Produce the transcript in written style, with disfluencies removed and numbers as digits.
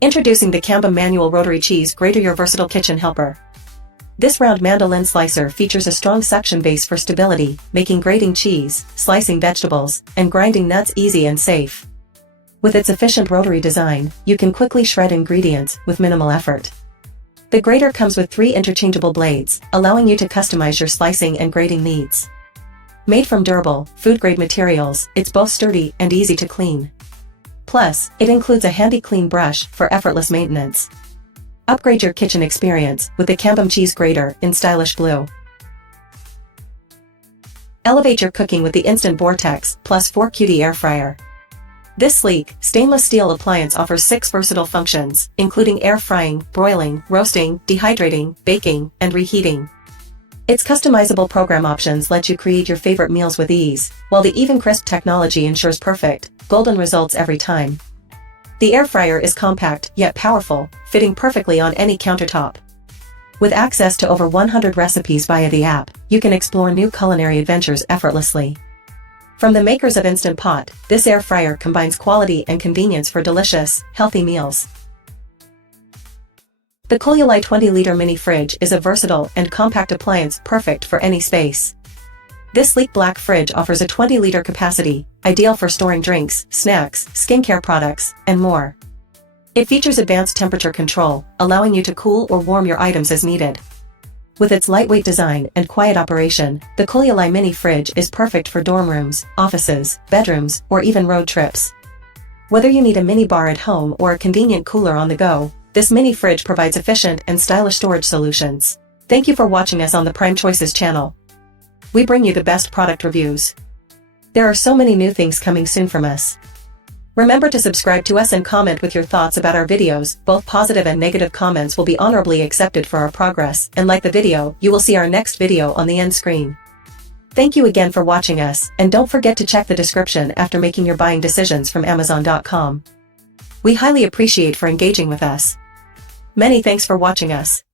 Introducing the Cambom manual rotary cheese grater, your versatile kitchen helper. This round mandolin slicer features a strong suction base for stability, making grating cheese, slicing vegetables, and grinding nuts easy and safe. With its efficient rotary design, you can quickly shred ingredients with minimal effort. The grater comes with 3 interchangeable blades, allowing you to customize your slicing and grating needs. Made from durable, food-grade materials, it's both sturdy and easy to clean. Plus, it includes a handy clean brush for effortless maintenance. Upgrade your kitchen experience with the Cambom cheese grater in stylish blue. Elevate your cooking with the instant Vortex plus 4QD air fryer. This sleek, stainless steel appliance offers 6 versatile functions, including air frying, broiling, roasting, dehydrating, baking, and reheating. Its customizable program options let you create your favorite meals with ease, while the Even Crisp technology ensures perfect, golden results every time. The air fryer is compact yet powerful, fitting perfectly on any countertop. With access to over 100 recipes via the app, you can explore new culinary adventures effortlessly. From the makers of Instant Pot, this air fryer combines quality and convenience for delicious, healthy meals. The Cooluli 20-liter mini fridge is a versatile and compact appliance perfect for any space. This sleek black fridge offers a 20-liter capacity, ideal for storing drinks, snacks, skincare products, and more. It features advanced temperature control, allowing you to cool or warm your items as needed. With its lightweight design and quiet operation, the Cooluli mini fridge is perfect for dorm rooms, offices, bedrooms, or even road trips. Whether you need a mini bar at home or a convenient cooler on the go, this mini fridge provides efficient and stylish storage solutions. Thank you for watching us on the Prime Choices channel. We bring you the best product reviews. There are so many new things coming soon from us. Remember to subscribe to us and comment with your thoughts about our videos. Both positive and negative comments will be honorably accepted for our progress, and like the video, you will see our next video on the end screen. Thank you again for watching us, and don't forget to check the description after making your buying decisions from Amazon.com. We highly appreciate for engaging with us. Many thanks for watching us.